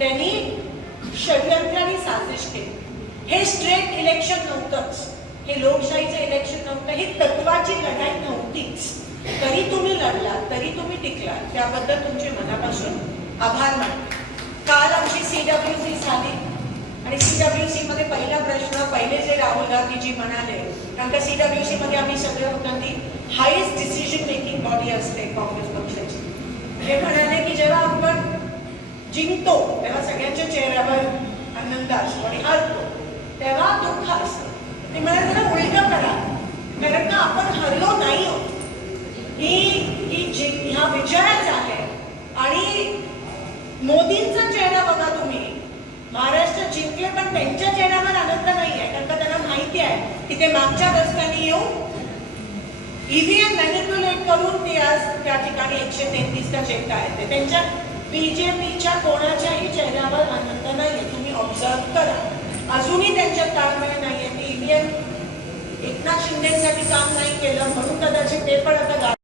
त्यांनी षडयंत्र आणि साजिश केली हे स्ट्रेट इलेक्शन नव्हतंच हे लोकशाहीचं इलेक्शन नव्हतं ही तत्वाची लढाई नव्हतीच तरी तुम्ही लढला तरी तुम्ही टिकला त्याबद्दल तुमचे मनापासून आभार मानले काल आमची सी डब्ल्यू सी झाली आणि सी डब्ल्यू सी मध्ये पहिला प्रश्न पहिले जे राहुल गांधीजी म्हणाले कारण सी डब्ल्यू सी मध्ये आम्ही सगळे होतो हायेस्ट डिसिजन मेकिंग बॉडी असते काँग्रेस पक्षाची जिंकतो तेव्हा सगळ्यांच्या चेहऱ्यावर आनंद असतो आणि हरतो तेव्हा दुःख असतो ते मला जरा उलट करा कारण का आपण हरलो नाही हो ही ही जिंक हा विजयाच आहे आणि मोदींचा चेहरा बघा तुम्ही महाराष्ट्र जिंकले पण त्यांच्या चेहऱ्यावर आनंद नाही आहे कारण का त्यांना माहिती आहे की ते मागच्या बसतानी येऊन ईव्हीएम मॅनिप्युलेट करून ते आज त्या ठिकाणी एकशे तेहतीसचा चेक आहे त्यांच्या बीजेपीच्या कोणाच्याही चेहऱ्यावर आनंद नाहीये तुम्ही ऑब्झर्व करा अजूनही त्यांच्यात ताळमेळ नाहीये मी इंडियन एकनाथ शिंदेसाठी काम नाही केलं म्हणून कदाचित ते पण आता